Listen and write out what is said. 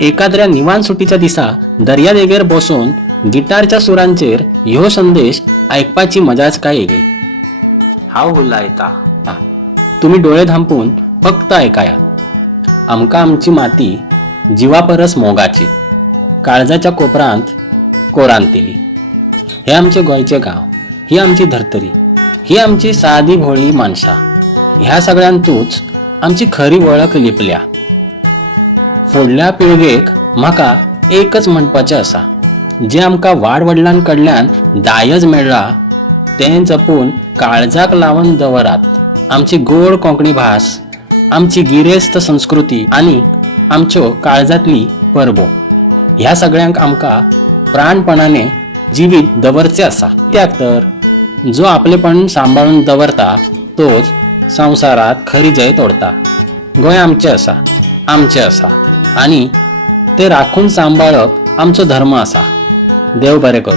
एखाद्या निवांत सुटीच्या दिसा दर्यादेगेर बसून गिटारच्या सुरांचेर ह्यो संदेश ऐकपाची मजाच काय वेगळी. हांव उलयता. तुम्ही डोळे धांपून फक्त ऐकाया. आमकां आमची माती जिवा परस मोगाची, काळजाच्या कोपरांत कोरांतिली. हे आमचे गोंयचे गांव, ही आमची धर्तरी, ही आमची सादी भोळी माणसां. ह्या सगळ्यांतूच आमची खरी वळख लिपल्या. फुडल्या पिळगेक म्हाका एकच म्हणपाचें आसा, जें आमकां वाडवडिलांकडल्यान दायज मेळ्ळा तें जपून काळजाक लावन दवरात. आमची गोड कोंकणी भास, आमची गिरेस्त संस्कृती आनी आमच्यो काळजांतली परबो, ह्या सगळ्यांक आमकां प्राणपणाने जिवीत दवरचें आसा. कित्याक तर जो आपलेपण सांबाळून दवरता तोच संवसारात खरी जय तोडता. गोंय आमचें आसा आनी तें राखून सांबाळप आमचो धर्म आसा. देव बरें करूं.